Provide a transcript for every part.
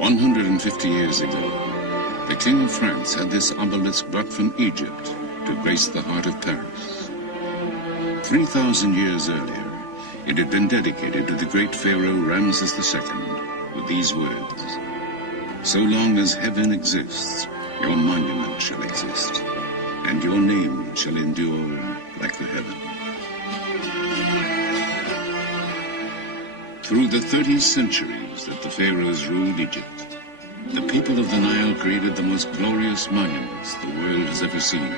150 years ago, the King of France had this obelisk brought from Egypt to grace the heart of Paris. 3,000 years earlier, it had been dedicated to the great pharaoh Ramses II with these words: "So long as heaven exists, your monument shall exist, and your name shall endure like the heaven." Through the 30 centuries that the pharaohs ruled Egypt, the people of the Nile created the most glorious monuments the world has ever seen.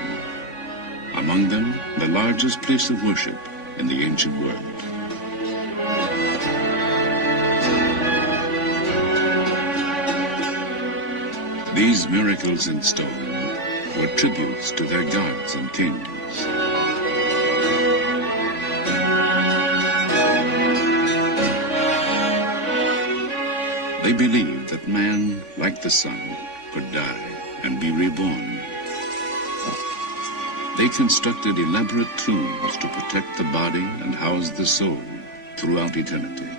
Among them, the largest place of worship in the ancient world. These miracles in stone were tributes to their gods and kings. They believed that man, like the sun, could die and be reborn. They constructed elaborate tombs to protect the body and house the soul throughout eternity.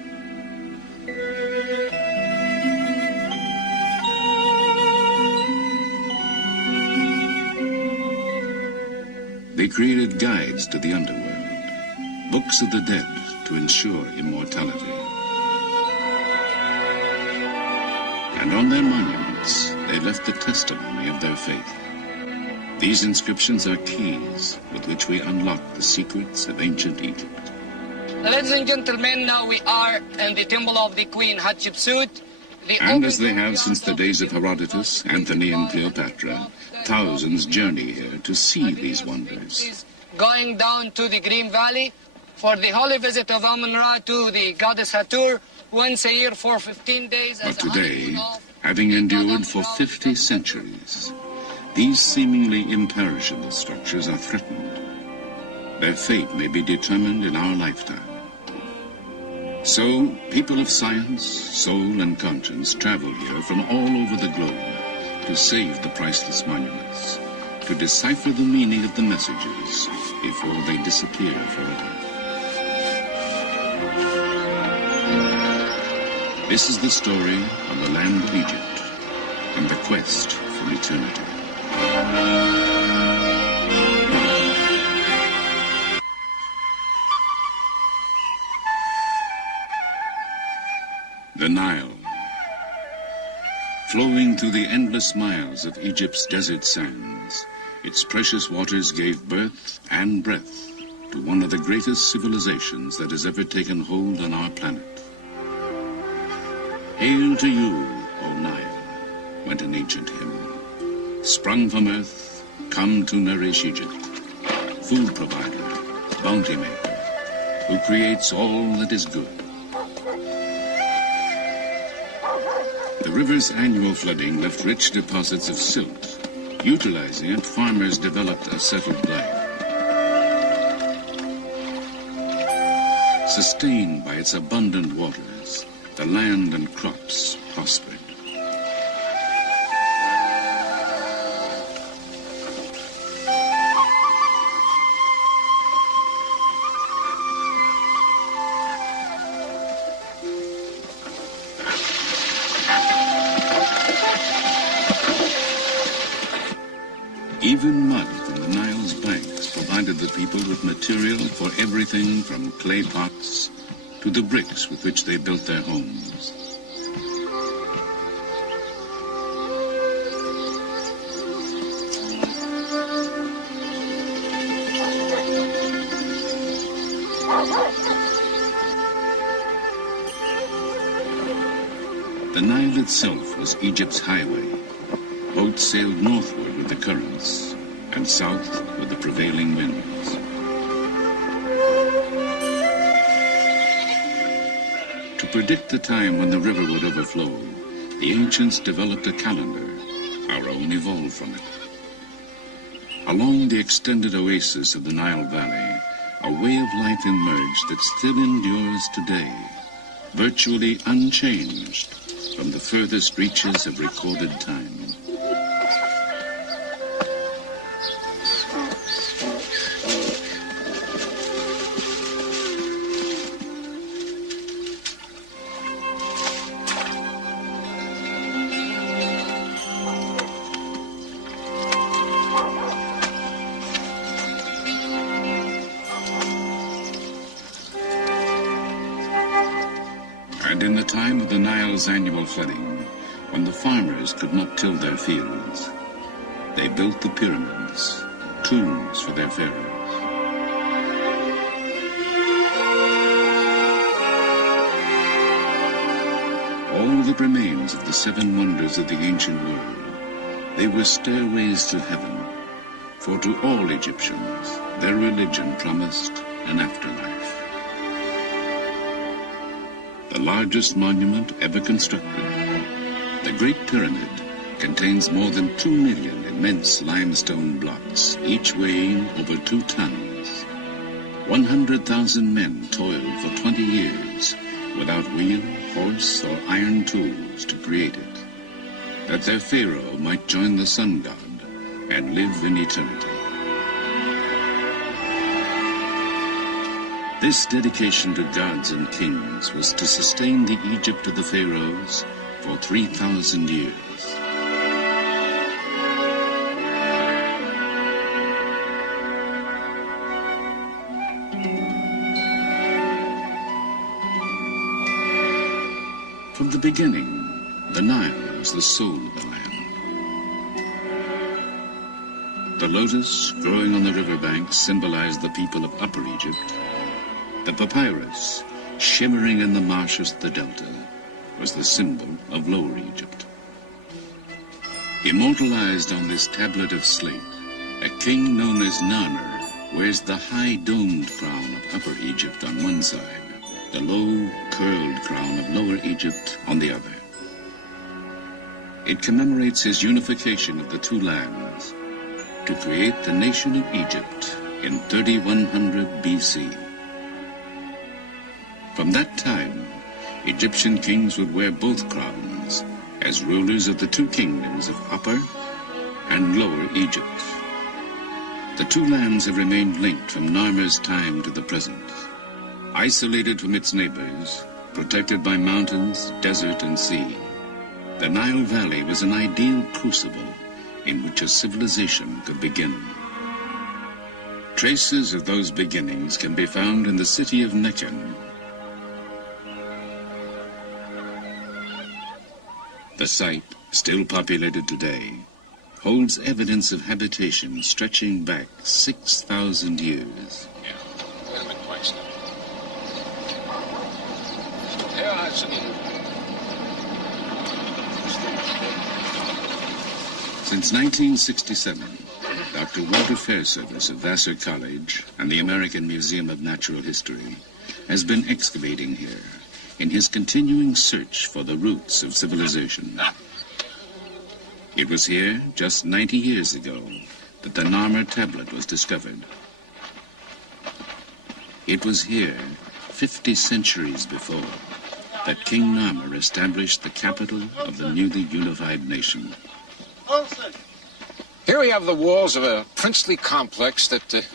They created guides to the underworld, books of the dead to ensure immortality. And on their monuments, they left the testimony of their faith. These inscriptions are keys with which we unlock the secrets of ancient Egypt. Ladies and gentlemen, now we are in the temple of the Queen Hatshepsut. And as they have since the days of Herodotus, Anthony, and Cleopatra, thousands journey here to see these wonders. Going down to the Green Valley for the holy visit of Amun-Ra to the goddess Hathor once a year for 15 days. But today, having endured for 50 centuries, these seemingly imperishable structures are threatened. Their fate may be determined in our lifetime. So, people of science, soul, and conscience travel here from all over the globe to save the priceless monuments, to decipher the meaning of the messages before they disappear forever. This is the story of the land of Egypt and the quest for eternity. The Nile, flowing through the endless miles of Egypt's desert sands, its precious waters gave birth and breath to one of the greatest civilizations that has ever taken hold on our planet. Hail to you, O Nile, went an ancient hymn. Sprung from earth, come to nourish Egypt, food provider, bounty maker, who creates all that is good. The river's annual flooding left rich deposits of silt. Utilizing it, farmers developed a settled life. Sustained by its abundant waters, the land and crops prospered. Even mud from the Nile's banks provided the people with material for everything from clay pots to the bricks with which they built their homes. The Nile itself was Egypt's highway. Boats sailed northward with the currents and south with the prevailing winds. To predict the time when the river would overflow, the ancients developed a calendar. Our own evolved from it. Along the extended oasis of the Nile Valley, a way of life emerged that still endures today, virtually unchanged from the furthest reaches of recorded time. And in the time of the Nile's annual flooding, when the farmers could not till their fields, they built the pyramids, tombs for their pharaohs. All that remains of the seven wonders of the ancient world, they were stairways to heaven, for to all Egyptians, their religion promised an afterlife. The largest monument ever constructed, the Great Pyramid, contains more than 2 million immense limestone blocks, each weighing over 2 tons. 100,000 men toiled for 20 years without wheel, horse, or iron tools to create it, that their pharaoh might join the sun god and live in eternity. This dedication to gods and kings was to sustain the Egypt of the pharaohs for 3,000 years. From the beginning, the Nile was the soul of the land. The lotus growing on the riverbanks symbolized the people of Upper Egypt. The papyrus, shimmering in the marshes of the delta, was the symbol of Lower Egypt. Immortalized on this tablet of slate, a king known as Narmer wears the high domed crown of Upper Egypt on one side, the low, curled crown of Lower Egypt on the other. It commemorates his unification of the two lands to create the nation of Egypt in 3100 BC. From that time, Egyptian kings would wear both crowns as rulers of the two kingdoms of Upper and Lower Egypt. The two lands have remained linked from Narmer's time to the present. Isolated from its neighbors, protected by mountains, desert, and sea, the Nile Valley was an ideal crucible in which a civilization could begin. Traces of those beginnings can be found in the city of Nekhen. The site, still populated today, holds evidence of habitation stretching back 6,000 years. Since 1967, Dr. Walter Fairservice of Vassar College and the American Museum of Natural History has been excavating here in his continuing search for the roots of civilization. It was here, just 90 years ago, that the Narmer tablet was discovered. It was here, 50 centuries before, that King Narmer established the capital of the newly unified nation. Here we have the walls of a princely complex that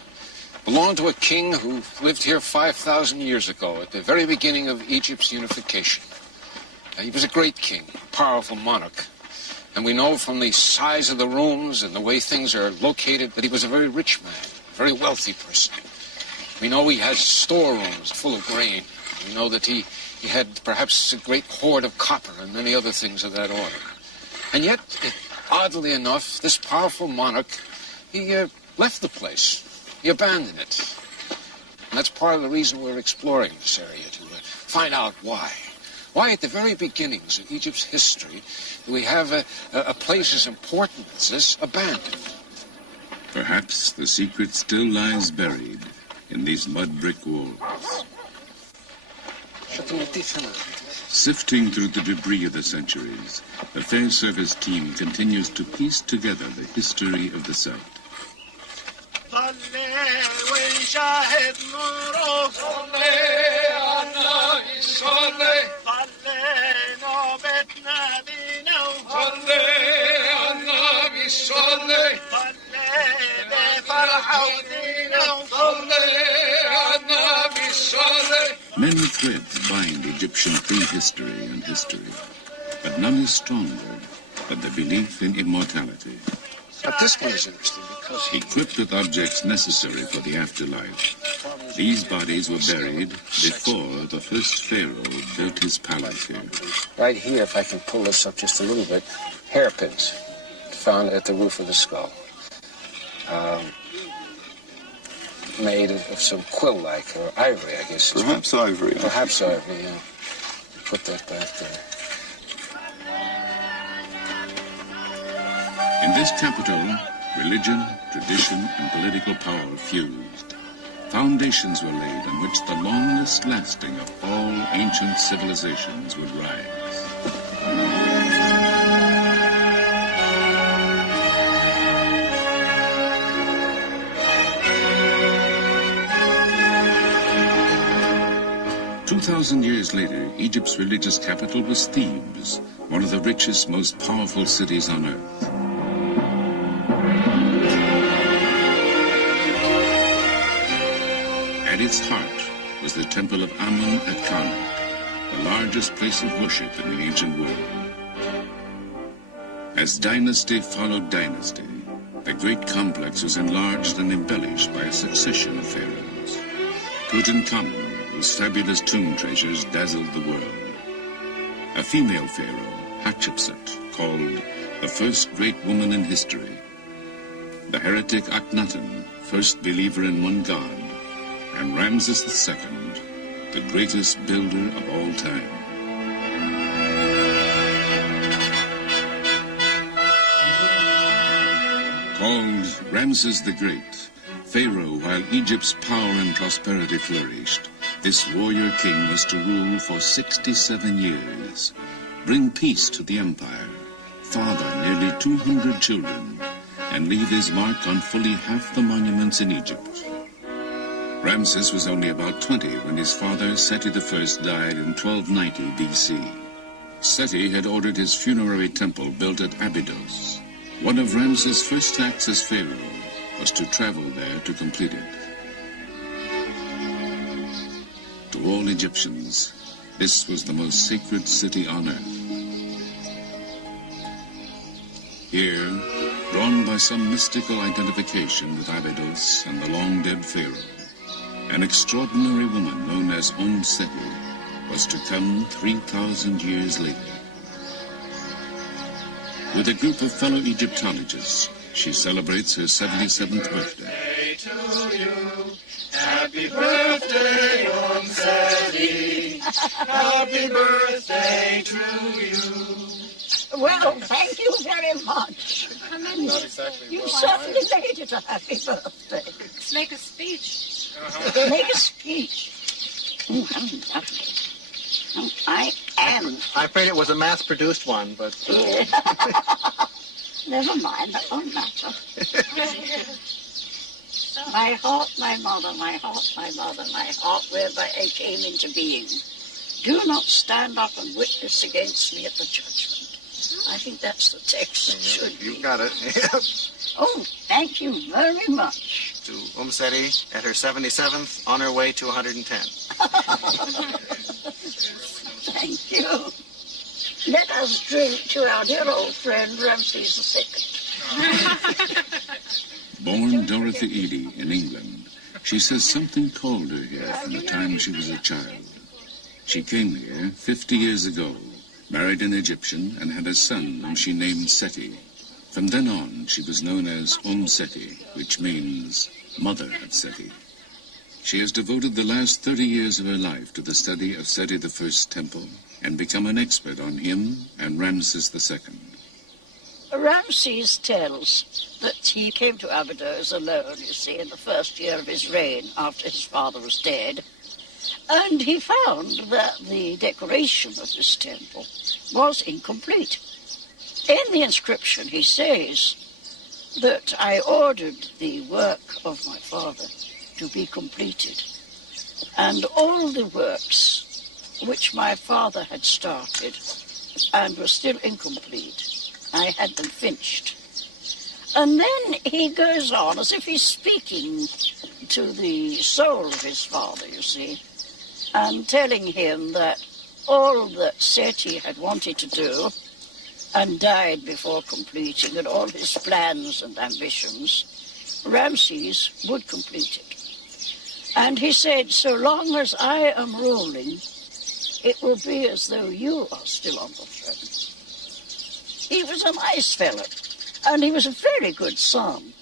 belonged to a king who lived here 5,000 years ago at the very beginning of Egypt's unification. He was a great king, a powerful monarch. And we know from the size of the rooms and the way things are located that he was a very rich man, a very wealthy person. We know he has storerooms full of grain. We know that he had perhaps a great hoard of copper and many other things of that order. And yet, oddly enough, this powerful monarch, he left the place. He abandoned it. And that's part of the reason we're exploring this area, to find out why. Why at the very beginnings of Egypt's history do we have a place as important as this abandoned? Perhaps the secret still lies buried in these mud brick walls. Sifting through the debris of the centuries, the Fairservice team continues to piece together the history of the site. Many threads bind Egyptian prehistory and history, but none is stronger than the belief in immortality. But this one is interesting because equipped with objects necessary for the afterlife, These bodies were buried before the first pharaoh built his palace here. Right here, if I can pull this up just a little bit, hairpins found at the roof of the skull. Made of some quill-like, or ivory, I guess. Perhaps ivory. Perhaps ivory, yeah. Put that back there. In this capital, religion, tradition, and political power fused. Foundations were laid on which the longest lasting of all ancient civilizations would rise. 2,000 years later, Egypt's religious capital was Thebes, one of the richest, most powerful cities on earth. At its heart was the temple of Amun at Karnak, the largest place of worship in the ancient world. As dynasty followed dynasty, the great complex was enlarged and embellished by a succession of pharaohs. Tutankhamun, whose fabulous tomb treasures dazzled the world. A female pharaoh, Hatshepsut, called the first great woman in history. The heretic Akhenaten, first believer in one god. And Ramses II, the greatest builder of all time. Called Ramses the Great, Pharaoh while Egypt's power and prosperity flourished, this warrior king was to rule for 67 years, bring peace to the empire, father nearly 200 children, and leave his mark on fully half the monuments in Egypt. Ramses was only about 20 when his father, Seti I, died in 1290 BC. Seti had ordered his funerary temple built at Abydos. One of Ramses' first acts as pharaoh was to travel there to complete it. To all Egyptians, this was the most sacred city on earth. Here, drawn by some mystical identification with Abydos and the long-dead pharaoh, an extraordinary woman known as Seti was to come 3,000 years later. With a group of fellow Egyptologists, she celebrates her 77th birthday. To you. Happy birthday, Seti. Happy birthday to you. Well, thank you very much. You certainly made it a happy birthday. Let's make a speech. Make a speech. I am. I afraid it was a mass-produced one, but... Never mind, that won't matter. My heart, my mother, my heart, my mother, my heart, whereby I came into being. Do not stand up and witness against me at the judgment. I think that's the text it should be. You got it. Oh, thank you very much. To Seti at her 77th, on her way to 110. Thank you. Let us drink to our dear old friend Ramses II. Born Dorothy Eady in England, she says something called her here from the time she was a child. She came here 50 years ago, married an Egyptian, and had a son whom she named Seti. From then on, she was known as Seti, which means Mother of Seti. She has devoted the last 30 years of her life to the study of Seti I's temple and become an expert on him and Ramses II. Ramses tells that he came to Abydos alone, you see, in the first year of his reign after his father was dead. And he found that the decoration of this temple was incomplete. In the inscription, he says that I ordered the work of my father to be completed, and all the works which my father had started and were still incomplete, I had them finished. And then he goes on as if he's speaking to the soul of his father, you see, and telling him that all that Seti had wanted to do and died before completing, and all his plans and ambitions, Ramses would complete it. And he said, so long as I am ruling, it will be as though you are still on the throne. He was a nice fellow, and he was a very good son.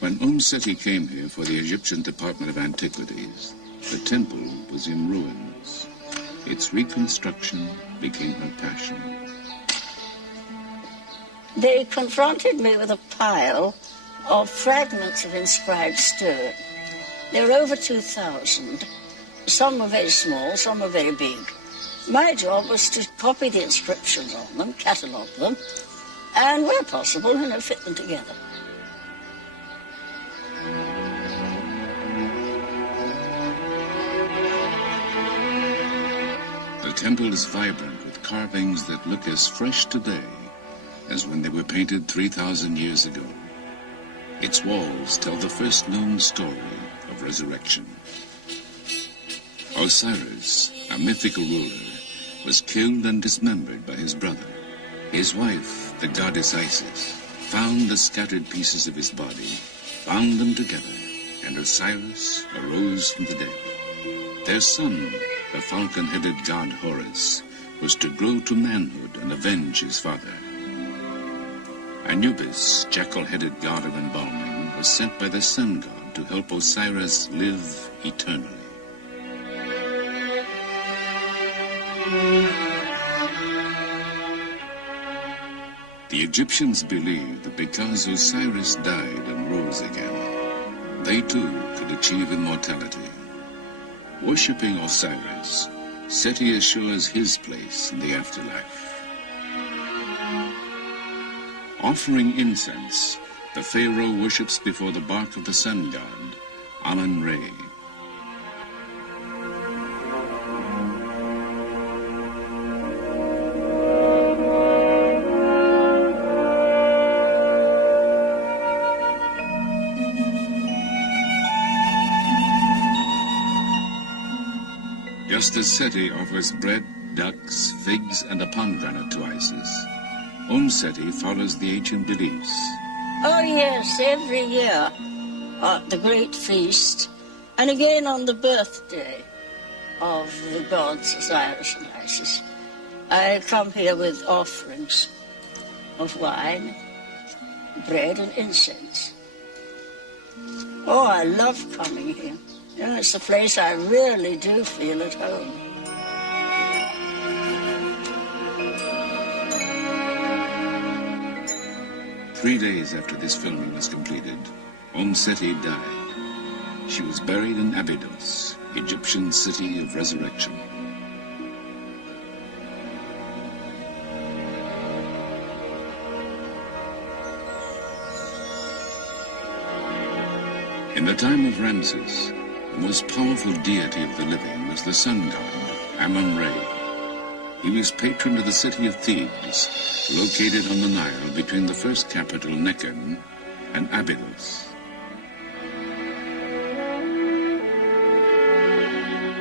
When Seti came here for the Egyptian Department of Antiquities, the temple was in ruins. Its reconstruction became her passion. They confronted me with a pile of fragments of inscribed stone. There were over 2,000. Some were very small, some were very big. My job was to copy the inscriptions on them, catalogue them, and where possible, fit them together. The temple is vibrant with carvings that look as fresh today as when they were painted 3,000 years ago. Its walls tell the first known story of resurrection. Osiris, a mythical ruler, was killed and dismembered by his brother. His wife, the goddess Isis, found the scattered pieces of his body, bound them together, and Osiris arose from the dead. Their son, the falcon-headed god Horus, was to grow to manhood and avenge his father. Anubis, jackal-headed god of embalming, was sent by the sun god to help Osiris live eternally. The Egyptians believed that because Osiris died and rose again, they too could achieve immortality. Worshipping Osiris, Seti assures his place in the afterlife. Offering incense, the pharaoh worships before the bark of the sun god, Amun-Re. Just as Seti offers bread, ducks, figs, and a pomegranate to Isis, Seti follows the ancient beliefs. Oh, yes, every year at the great feast, and again on the birthday of the gods Osiris and Isis, I come here with offerings of wine, bread, and incense. Oh, I love coming here. It's a place I really do feel at home. Three days after this filming was completed, Seti died. She was buried in Abydos, Egyptian city of resurrection. In the time of Ramses, the most powerful deity of the living was the sun god, Amun-Re. He was patron of the city of Thebes, located on the Nile between the first capital, Nekhen, and Abydos.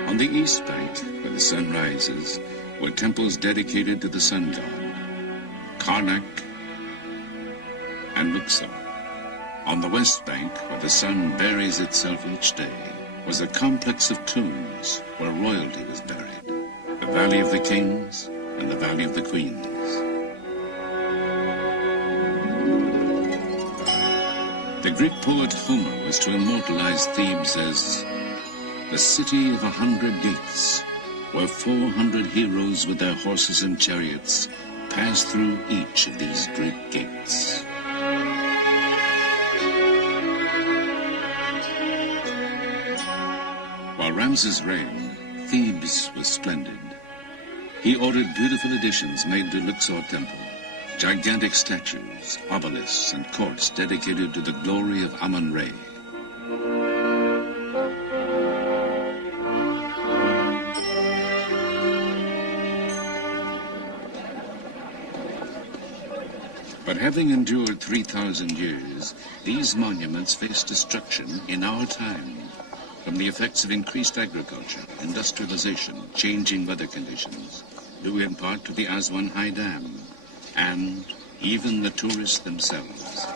On the east bank, where the sun rises, were temples dedicated to the sun god, Karnak and Luxor. On the west bank, where the sun buries itself each day, was a complex of tombs where royalty was buried. The Valley of the Kings and the Valley of the Queens. The Greek poet Homer was to immortalize Thebes as the city of 100 gates, where 400 heroes with their horses and chariots passed through each of these great gates. While Ramses reigned, Thebes was splendid. He ordered beautiful additions made to Luxor Temple, gigantic statues, obelisks, and courts dedicated to the glory of Amun-Re. But having endured 3,000 years, these monuments face destruction in our time. From the effects of increased agriculture, industrialization, changing weather conditions, due in part to the Aswan High Dam, and even the tourists themselves.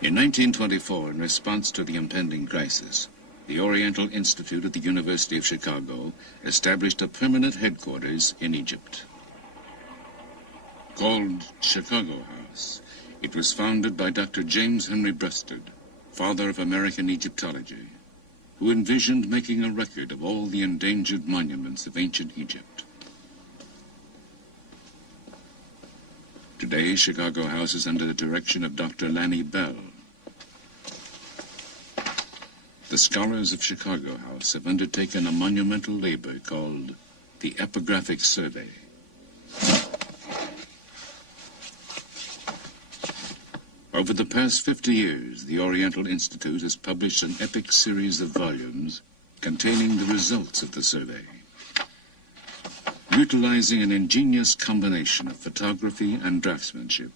In 1924, in response to the impending crisis, the Oriental Institute at the University of Chicago established a permanent headquarters in Egypt. Called Chicago House, it was founded by Dr. James Henry Breasted, father of American Egyptology, who envisioned making a record of all the endangered monuments of ancient Egypt. Today, Chicago House is under the direction of Dr. Lanny Bell. The scholars of Chicago House have undertaken a monumental labor called the Epigraphic Survey. Over the past 50 years, the Oriental Institute has published an epic series of volumes containing the results of the survey. Utilizing an ingenious combination of photography and draftsmanship,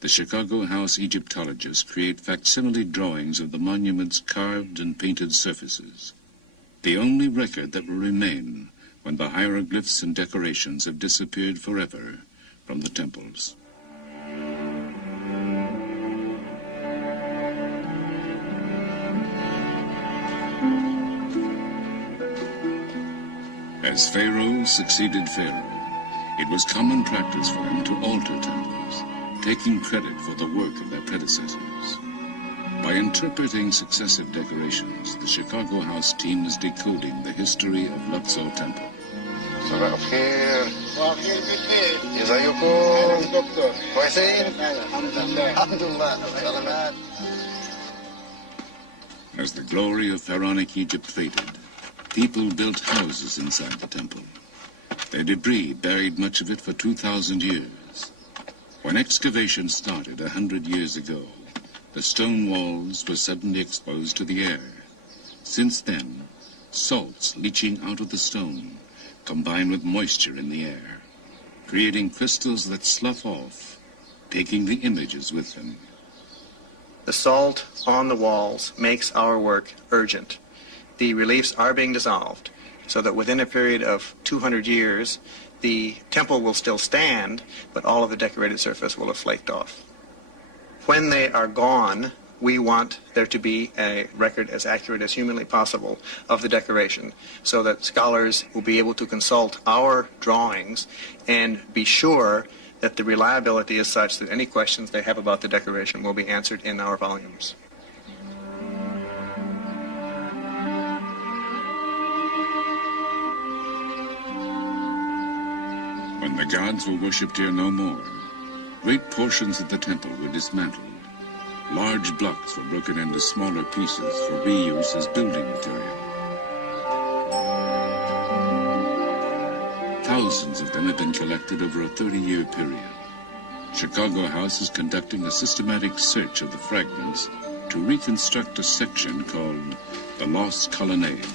the Chicago House Egyptologists create facsimile drawings of the monument's carved and painted surfaces, the only record that will remain when the hieroglyphs and decorations have disappeared forever from the temples. As Pharaoh succeeded Pharaoh, it was common practice for them to alter temples, taking credit for the work of their predecessors. By interpreting successive decorations, the Chicago House team is decoding the history of Luxor Temple. صباح الخير. صباح الخير بالليل. ازيكم؟ دكتور. كويسين؟ الحمد لله. سلامات. As the glory of pharaonic Egypt faded, people built houses inside the temple. Their debris buried much of it for 2,000 years. When excavation started 100 years ago, the stone walls were suddenly exposed to the air. Since then, salts leaching out of the stone combine with moisture in the air, creating crystals that slough off, taking the images with them. The salt on the walls makes our work urgent. The reliefs are being dissolved, so that within a period of 200 years, the temple will still stand, but all of the decorated surface will have flaked off. When they are gone, we want there to be a record as accurate as humanly possible of the decoration, so that scholars will be able to consult our drawings and be sure that the reliability is such that any questions they have about the decoration will be answered in our volumes. When the gods were worshipped here no more, great portions of the temple were dismantled. Large blocks were broken into smaller pieces for reuse as building material. Thousands of them have been collected over a 30-year period. Chicago House is conducting a systematic search of the fragments to reconstruct a section called the Lost Colonnade.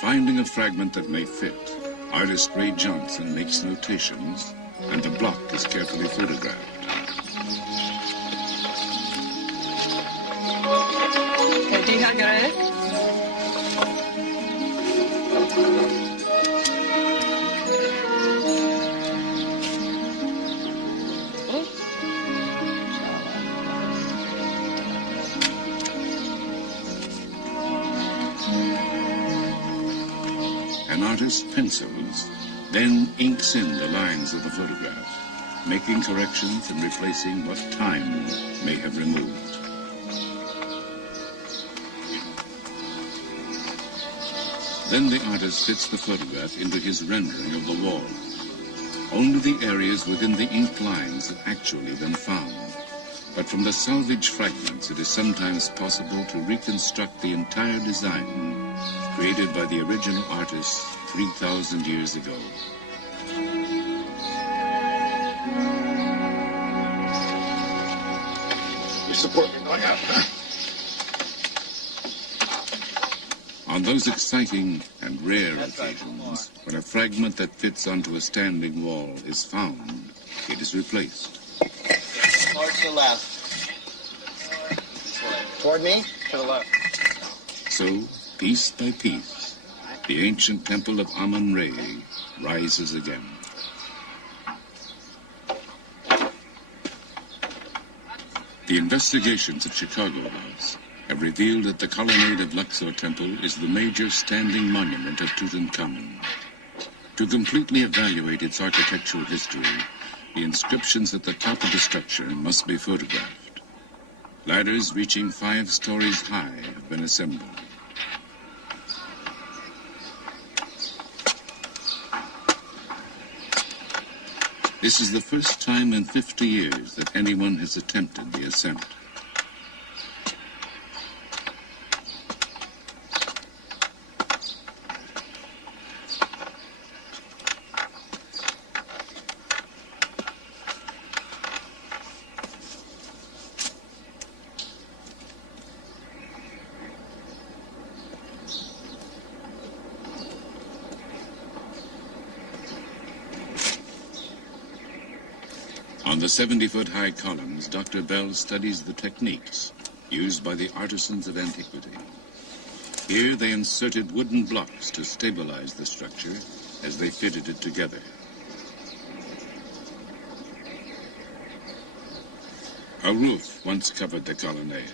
Finding a fragment that may fit, artist Ray Johnson makes notations, and the block is carefully photographed. An artist pencils, then inks in the lines of the photograph, making corrections and replacing what time may have removed. Then the artist fits the photograph into his rendering of the wall. Only the areas within the inked lines have actually been found. But from the salvaged fragments, it is sometimes possible to reconstruct the entire design created by the original artist 3,000 years ago. You support me going out? On those exciting and rare occasions, when a fragment that fits onto a standing wall is found, it is replaced. More to the left. Toward me? To the left. So, piece by piece, the ancient temple of Amun-Re rises again. The investigations at Chicago House have revealed that the colonnade of Luxor Temple is the major standing monument of Tutankhamun. To completely evaluate its architectural history, the inscriptions at the top of the structure must be photographed. Ladders reaching 5 stories high have been assembled. This is the first time in 50 years that anyone has attempted the ascent. On the 70-foot-high columns, Dr. Bell studies the techniques used by the artisans of antiquity. Here they inserted wooden blocks to stabilize the structure as they fitted it together. A roof once covered the colonnade,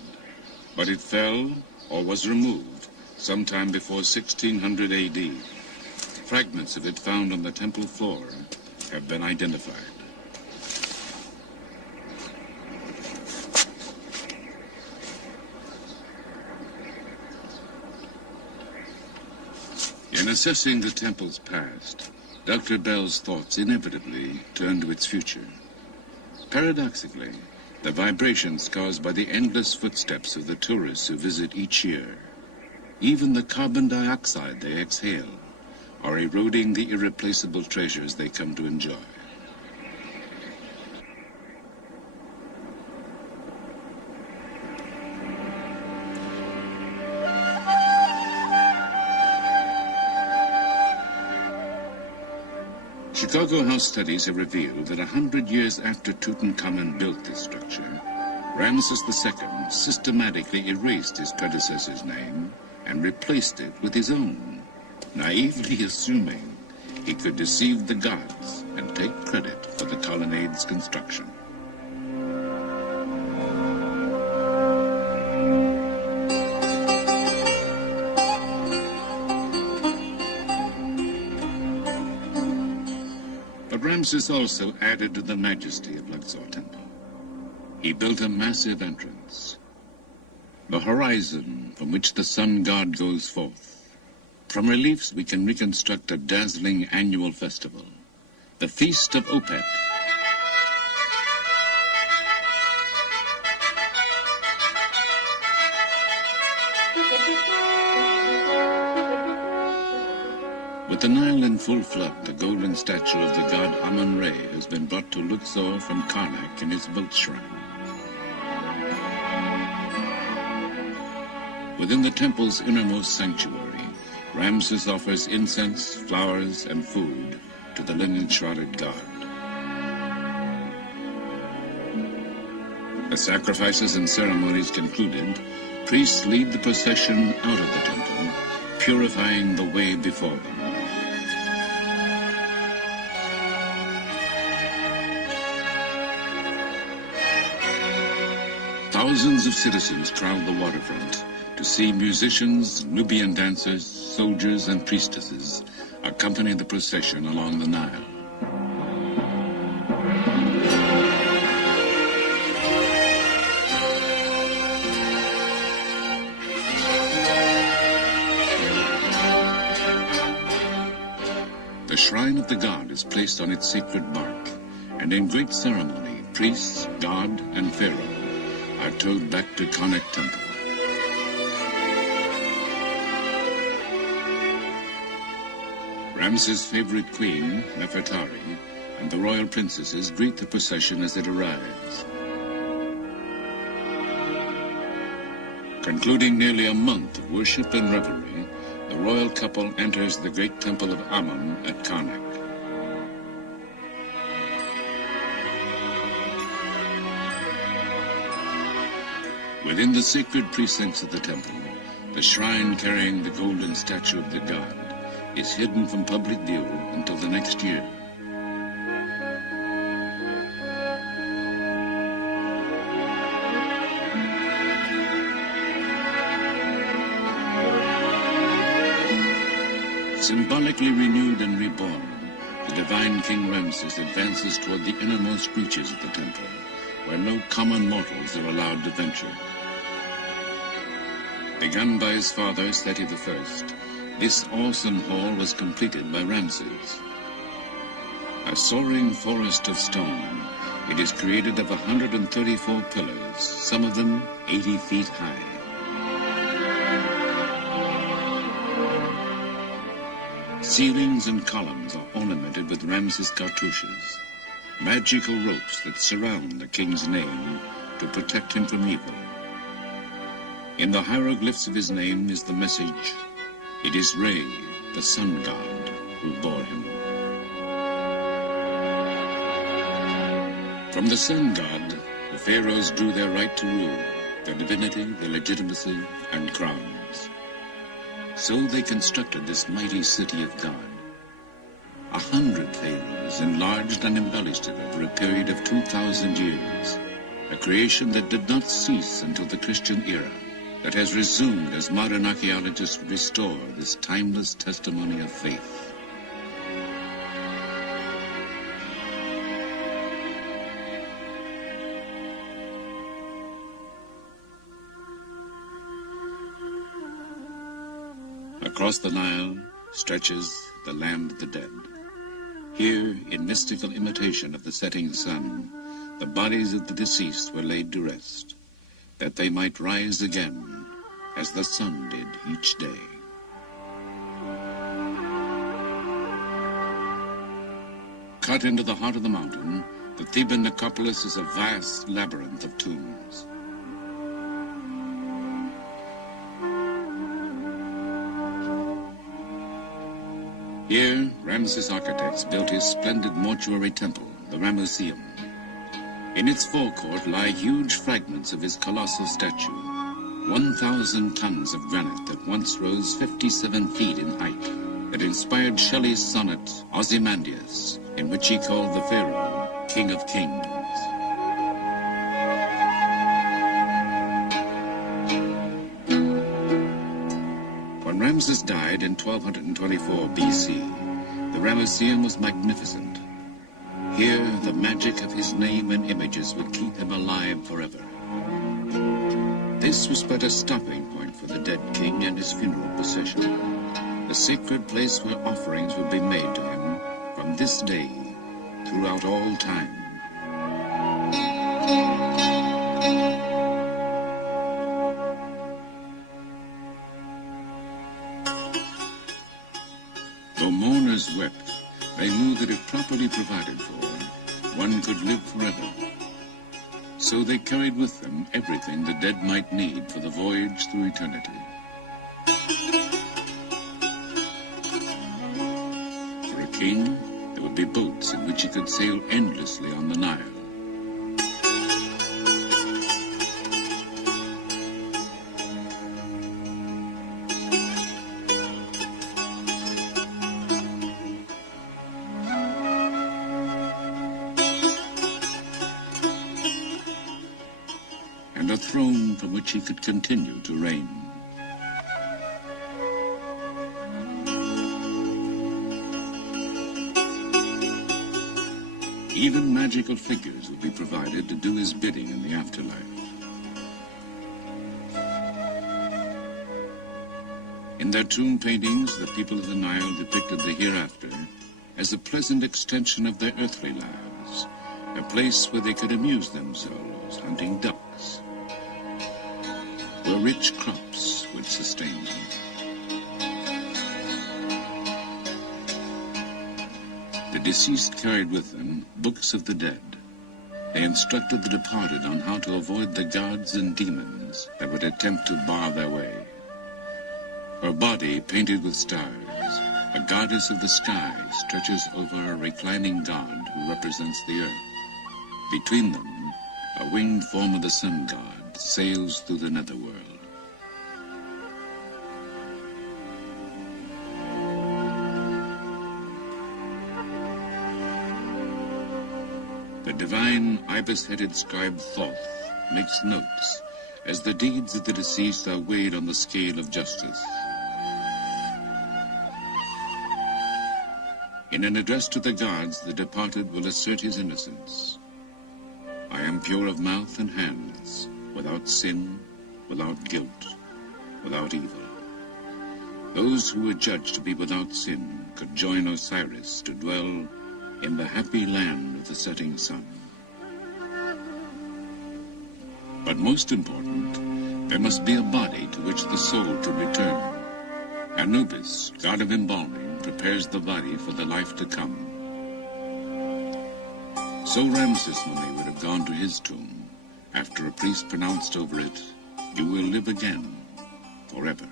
but it fell or was removed sometime before 1600 AD. Fragments of it found on the temple floor have been identified. In assessing the temple's past, Dr. Bell's thoughts inevitably turn to its future. Paradoxically, the vibrations caused by the endless footsteps of the tourists who visit each year, even the carbon dioxide they exhale, are eroding the irreplaceable treasures they come to enjoy. Chicago House studies have revealed that 100 years after Tutankhamun built this structure, Ramses II systematically erased his predecessor's name and replaced it with his own, naively assuming he could deceive the gods and take credit for the colonnade's construction. Ramses also added to the majesty of Luxor Temple. He built a massive entrance, the horizon from which the sun god goes forth. From reliefs we can reconstruct a dazzling annual festival, the Feast of Opet. With the Nile in full flood, the golden statue of the god Amun-Re has been brought to Luxor from Karnak in his boat shrine. Within the temple's innermost sanctuary, Ramses offers incense, flowers, and food to the linen-shrouded god. The sacrifices and ceremonies concluded, priests lead the procession out of the temple, purifying the way before them. Thousands of citizens crowd the waterfront to see musicians, Nubian dancers, soldiers, and priestesses accompany the procession along the Nile. The shrine of the god is placed on its sacred bark, and in great ceremony, priests, god, and pharaoh are towed back to Karnak Temple. Ramses' favorite queen, Nefertari, and the royal princesses greet the procession as it arrives. Concluding nearly a month of worship and revelry, the royal couple enters the great temple of Amun at Karnak. Within the sacred precincts of the temple, the shrine carrying the golden statue of the god is hidden from public view until the next year. Symbolically renewed and reborn, the divine King Ramses advances toward the innermost reaches of the temple, where no common mortals are allowed to venture. Begun by his father, Seti I, this awesome hall was completed by Ramses. A soaring forest of stone, it is created of 134 pillars, some of them 80 feet high. Ceilings and columns are ornamented with Ramses cartouches, magical ropes that surround the king's name to protect him from evil. In the hieroglyphs of his name is the message, "It is Re, the sun god, who bore him." From the sun god, the pharaohs drew their right to rule, their divinity, their legitimacy, and crowns. So they constructed this mighty city of God. 100 pharaohs enlarged and embellished it over a period of 2,000 years, a creation that did not cease until the Christian era, that has resumed as modern archaeologists restore this timeless testimony of faith. Across the Nile stretches the land of the dead. Here, in mystical imitation of the setting sun, the bodies of the deceased were laid to rest, that they might rise again as the sun did each day. Cut into the heart of the mountain, the Theban necropolis is a vast labyrinth of tombs. Here, Ramses' architects built his splendid mortuary temple, the Ramesseum. In its forecourt lie huge fragments of his colossal statue, 1,000 tons of granite that once rose 57 feet in height, that inspired Shelley's sonnet Ozymandias, in which he called the pharaoh King of Kings. When Ramses died in 1224 BC, the Ramesseum was magnificent. Here, the magic of his name and images would keep him alive forever. This was but a stopping point for the dead king and his funeral procession, the sacred place where offerings would be made to him from this day throughout all time. Though mourners wept, they knew that if properly provided for, one could live forever. So they carried with them everything the dead might need for the voyage through eternity. For a king, there would be boats in which he could sail endlessly on the Nile. And a throne from which he could continue to reign. Even magical figures would be provided to do his bidding in the afterlife. In their tomb paintings, the people of the Nile depicted the hereafter as a pleasant extension of their earthly lives, a place where they could amuse themselves hunting ducks, where rich crops would sustain them. The deceased carried with them books of the dead. They instructed the departed on how to avoid the gods and demons that would attempt to bar their way. Her body painted with stars, a goddess of the sky stretches over a reclining god who represents the earth. Between them, a winged form of the sun god sails through the netherworld. The divine ibis-headed scribe Thoth makes notes as the deeds of the deceased are weighed on the scale of justice. In an address to the gods, the departed will assert his innocence. I am pure of mouth and hands, without sin, without guilt, without evil. Those who were judged to be without sin could join Osiris to dwell in the happy land of the setting sun. But most important, there must be a body to which the soul to return. Anubis, god of embalming, prepares the body for the life to come. So Ramses' mummy would have gone to his tomb after a priest pronounced over it, "You will live again, forever."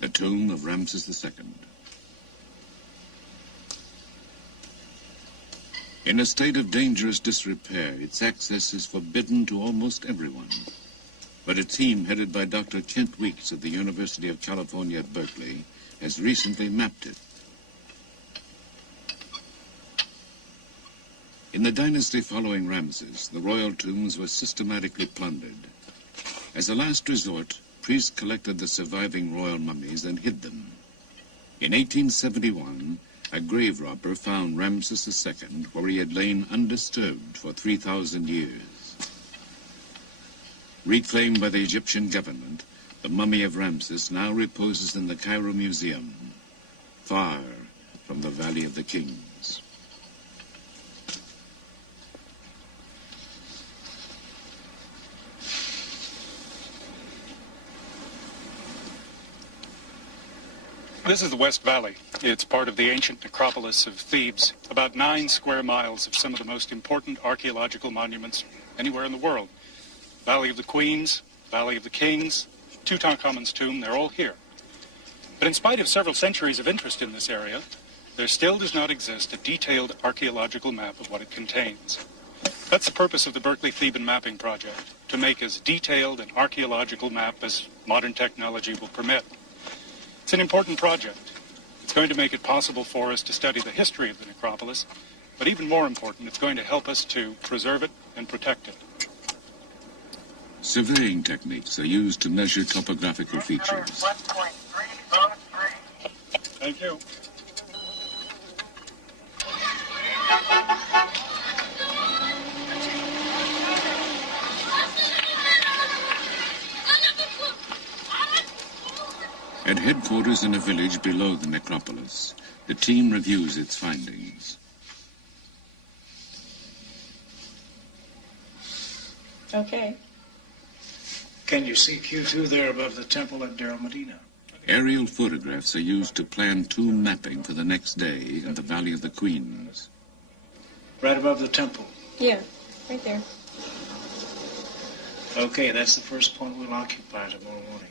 The tomb of Ramses II. In a state of dangerous disrepair, its access is forbidden to almost everyone. But a team headed by Dr. Kent Weeks of the University of California at Berkeley has recently mapped it. In the dynasty following Ramses, the royal tombs were systematically plundered. As a last resort, priests collected the surviving royal mummies and hid them. In 1871, a grave robber found Ramses II where he had lain undisturbed for 3,000 years. Reclaimed by the Egyptian government, the mummy of Ramses now reposes in the Cairo Museum, far from the Valley of the Kings. This is the West Valley. It's part of the ancient necropolis of Thebes, about 9 square miles of some of the most important archaeological monuments anywhere in the world. Valley of the Queens, Valley of the Kings, Tutankhamun's tomb, they're all here. But in spite of several centuries of interest in this area, there still does not exist a detailed archaeological map of what it contains. That's the purpose of the Berkeley Theban Mapping Project, to make as detailed an archaeological map as modern technology will permit. It's an important project. It's going to make it possible for us to study the history of the necropolis, but even more important, it's going to help us to preserve it and protect it. Surveying techniques are used to measure topographical features. Thank you. At headquarters in a village below the necropolis, the team reviews its findings. Okay. Can you see Q2 there above the temple at Deir Medina? Aerial photographs are used to plan tomb mapping for the next day in the Valley of the Queens. Right above the temple. Yeah, right there. Okay, that's the first point we'll occupy tomorrow morning.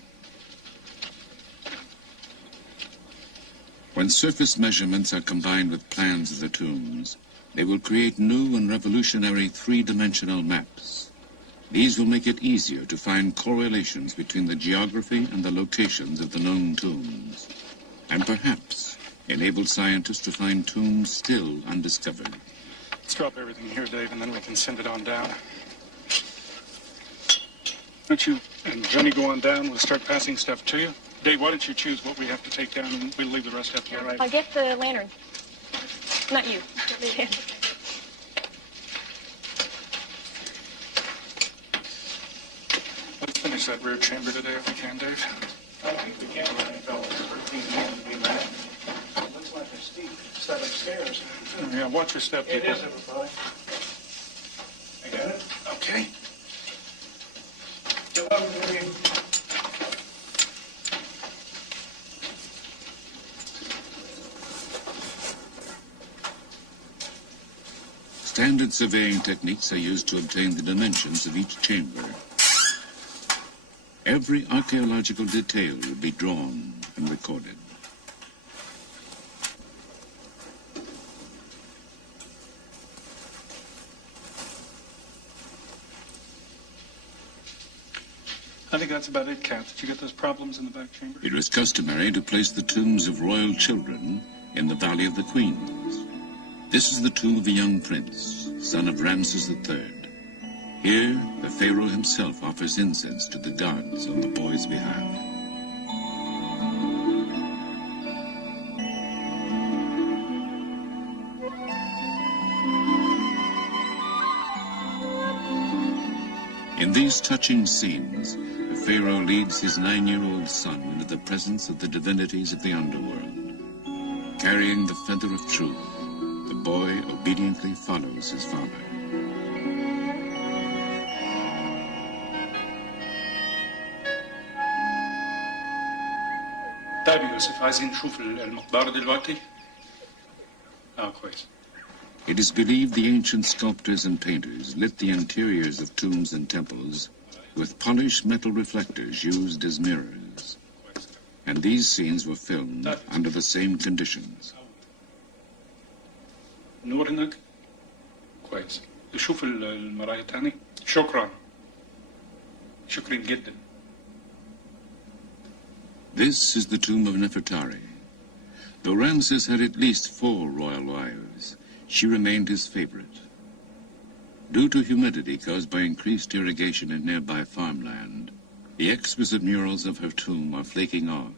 When surface measurements are combined with plans of the tombs, they will create new and revolutionary three-dimensional maps. These will make it easier to find correlations between the geography and the locations of the known tombs, and perhaps enable scientists to find tombs still undiscovered. Let's drop everything here, Dave, and then we can send it on down. Why don't you and Jenny go on down? We'll start passing stuff to you. Dave, why don't you choose what we have to take down, and we'll leave the rest up here. All right. I'll get the lantern. Not you. Let's finish that rear chamber today if we can, Dave. I think we can, fellas. 13 years to be back. Looks like a steep set of stairs. Yeah, watch your step, It people. is, everybody. I got it? Okay. You're welcome. Standard surveying techniques are used to obtain the dimensions of each chamber. Every archaeological detail will be drawn and recorded. I think that's about it, Kat. Did you get those problems in the back chamber? It was customary to place the tombs of royal children in the Valley of the Queens. This is the tomb of a young prince, son of Ramses III. Here, the pharaoh himself offers incense to the gods on the boy's behalf. In these touching scenes, the pharaoh leads his 9-year-old son into the presence of the divinities of the underworld. Carrying the feather of truth, the boy obediently follows his father. طيب يوسف عايزين نشوف المقبرة دلوقتي؟ كويس. It is believed the ancient sculptors and painters lit the interiors of tombs and temples with polished metal reflectors used as mirrors. And these scenes were filmed under the same conditions. نور هناك؟ كويس. شوف المراية تاني؟ شكرا. شكرا جدا. This is the tomb of Nefertari. Though Ramses had at least 4 royal wives, she remained his favorite. Due to humidity caused by increased irrigation in nearby farmland, the exquisite murals of her tomb are flaking off.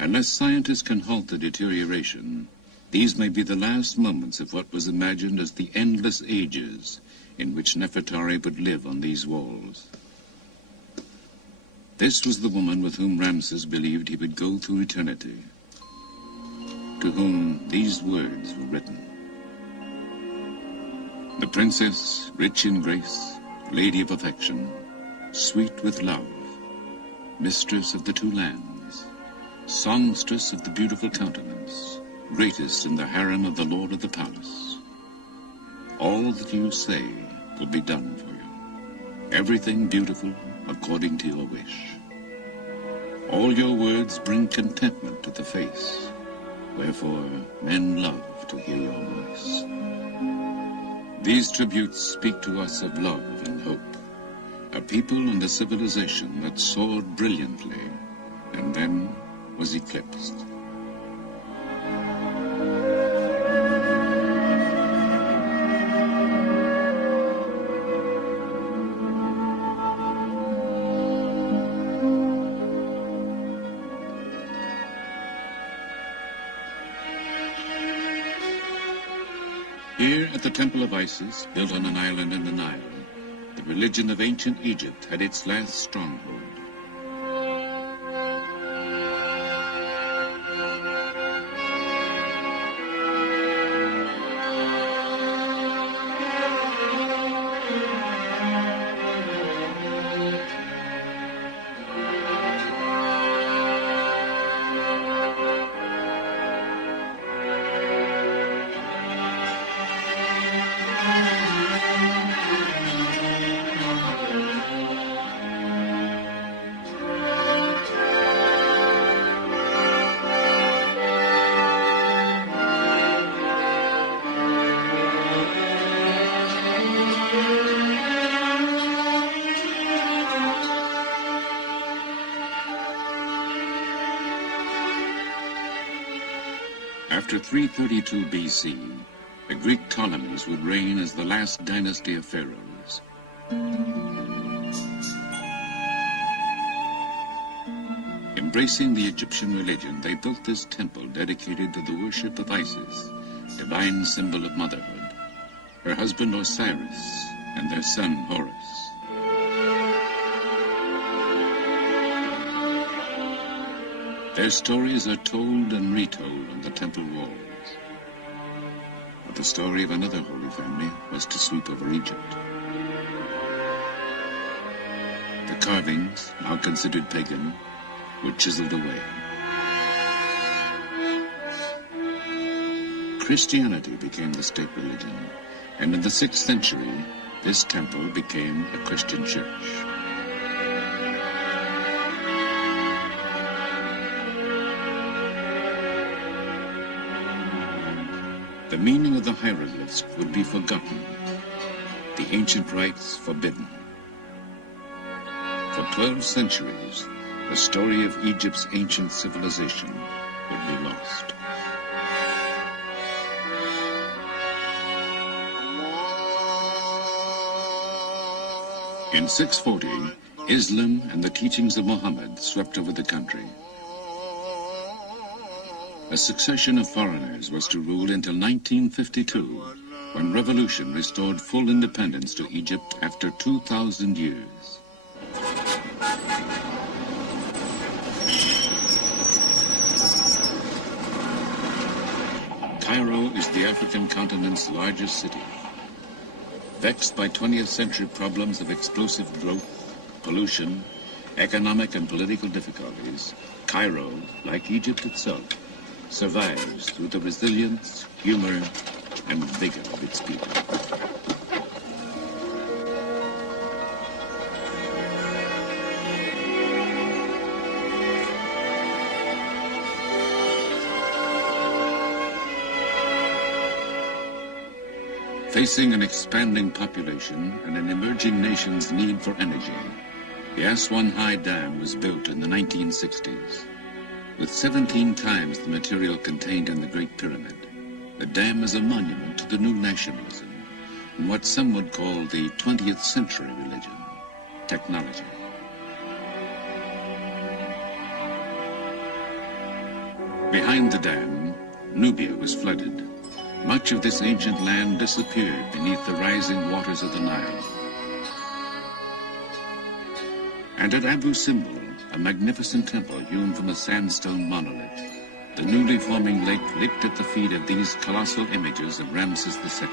Unless scientists can halt the deterioration, these may be the last moments of what was imagined as the endless ages in which Nefertari would live on these walls. This was the woman with whom Ramses believed he would go through eternity, to whom these words were written. The princess, rich in grace, lady of affection, sweet with love, mistress of the 2 lands, songstress of the beautiful countenance, greatest in the harem of the lord of the palace. All that you say will be done for you. Everything beautiful according to your wish. All your words bring contentment to the face, wherefore men love to hear your voice. These tributes speak to us of love and hope, a people and a civilization that soared brilliantly and then was eclipsed. Here at the Temple of Isis, built on an island in the Nile, the religion of ancient Egypt had its last stronghold. After 332 BC, the Greek Ptolemies would reign as the last dynasty of pharaohs. Embracing the Egyptian religion, they built this temple dedicated to the worship of Isis, divine symbol of motherhood, her husband Osiris, and their son Horus. Their stories are told and retold on the temple walls. But the story of another holy family was to sweep over Egypt. The carvings, now considered pagan, were chiseled away. Christianity became the state religion, and in the 6th century, this temple became a Christian church. The meaning of the hieroglyphs would be forgotten, the ancient rites forbidden. For 12 centuries, the story of Egypt's ancient civilization would be lost. In 640, Islam and the teachings of Muhammad swept over the country. A succession of foreigners was to rule until 1952, when revolution restored full independence to Egypt after 2,000 years. Cairo is the African continent's largest city. Vexed by 20th century problems of explosive growth, pollution, economic and political difficulties, Cairo, like Egypt itself, survives through the resilience, humor, and vigor of its people. Facing an expanding population and an emerging nation's need for energy, the Aswan High Dam was built in the 1960s. With 17 times the material contained in the Great Pyramid, the dam is a monument to the new nationalism and what some would call the 20th century religion, technology. Behind the dam, Nubia was flooded. Much of this ancient land disappeared beneath the rising waters of the Nile. And at Abu Simbel, a magnificent temple hewn from a sandstone monolith, the newly forming lake licked at the feet of these colossal images of Ramses II.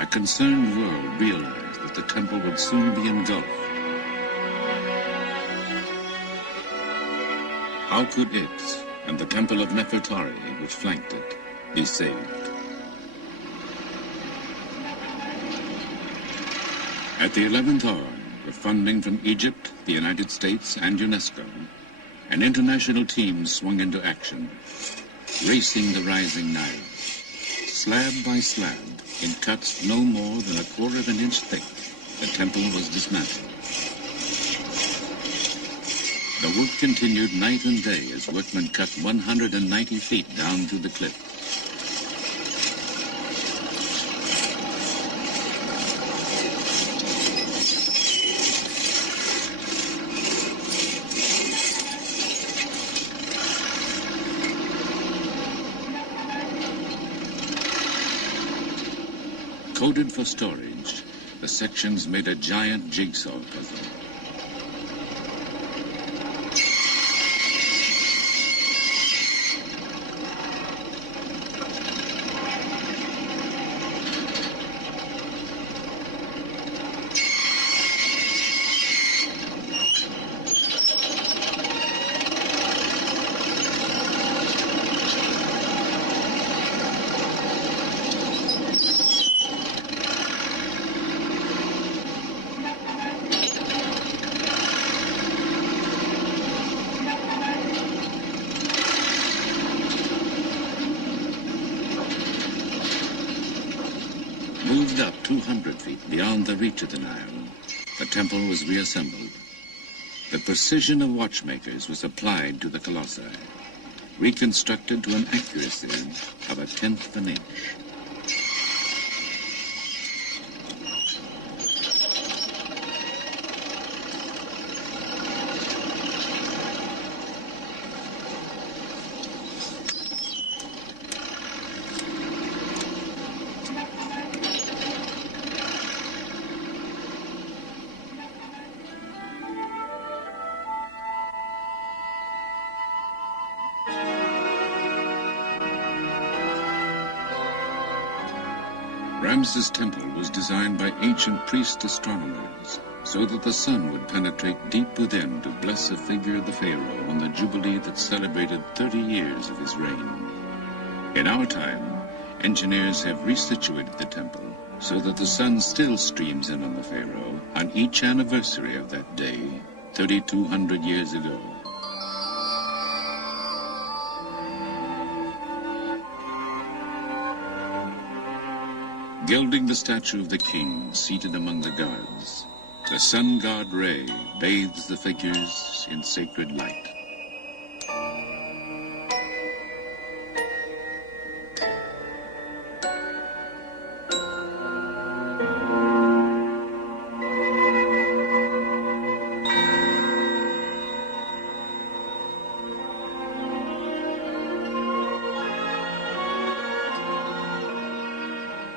A concerned world realized that the temple would soon be engulfed. How could it, and the temple of Nefertari, which flanked it, be saved? At the 11th hour, with funding from Egypt, the United States, and UNESCO, an international team swung into action, racing the rising Nile. Slab by slab, in cuts no more than a quarter of an inch thick, the temple was dismantled. The work continued night and day as workmen cut 190 feet down through the cliff. Coded for storage, the sections made a giant jigsaw puzzle. Moved up 200 feet beyond the reach of the Nile, the temple was reassembled. The precision of watchmakers was applied to the colossi, reconstructed to an accuracy of a tenth of an inch. Ramses' temple was designed by ancient priest astronomers so that the sun would penetrate deep within to bless a figure of the pharaoh on the jubilee that celebrated 30 years of his reign. In our time, engineers have resituated the temple so that the sun still streams in on the pharaoh on each anniversary of that day, 3,200 years ago. Gilding the statue of the king seated among the gods, the sun god Re bathes the figures in sacred light.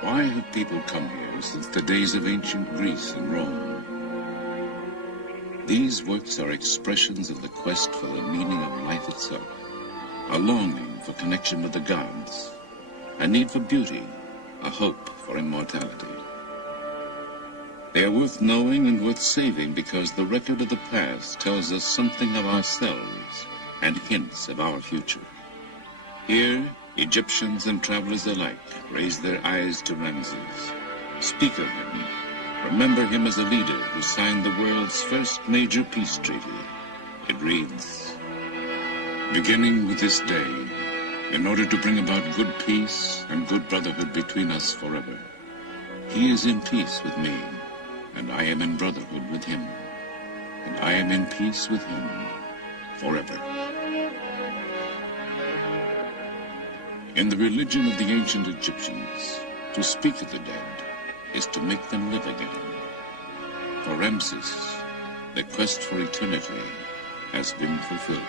Why have people come here since the days of ancient Greece and Rome? These works are expressions of the quest for the meaning of life itself, a longing for connection with the gods, a need for beauty, a hope for immortality. They are worth knowing and worth saving because the record of the past tells us something of ourselves and hints of our future. Here, Egyptians and travelers alike raise their eyes to Ramses, speak of him, remember him as a leader who signed the world's first major peace treaty. It reads, "Beginning with this day, in order to bring about good peace and good brotherhood between us forever, he is in peace with me, and I am in brotherhood with him, and I am in peace with him forever." In the religion of the ancient Egyptians, to speak of the dead is to make them live again. For Ramses, the quest for eternity has been fulfilled.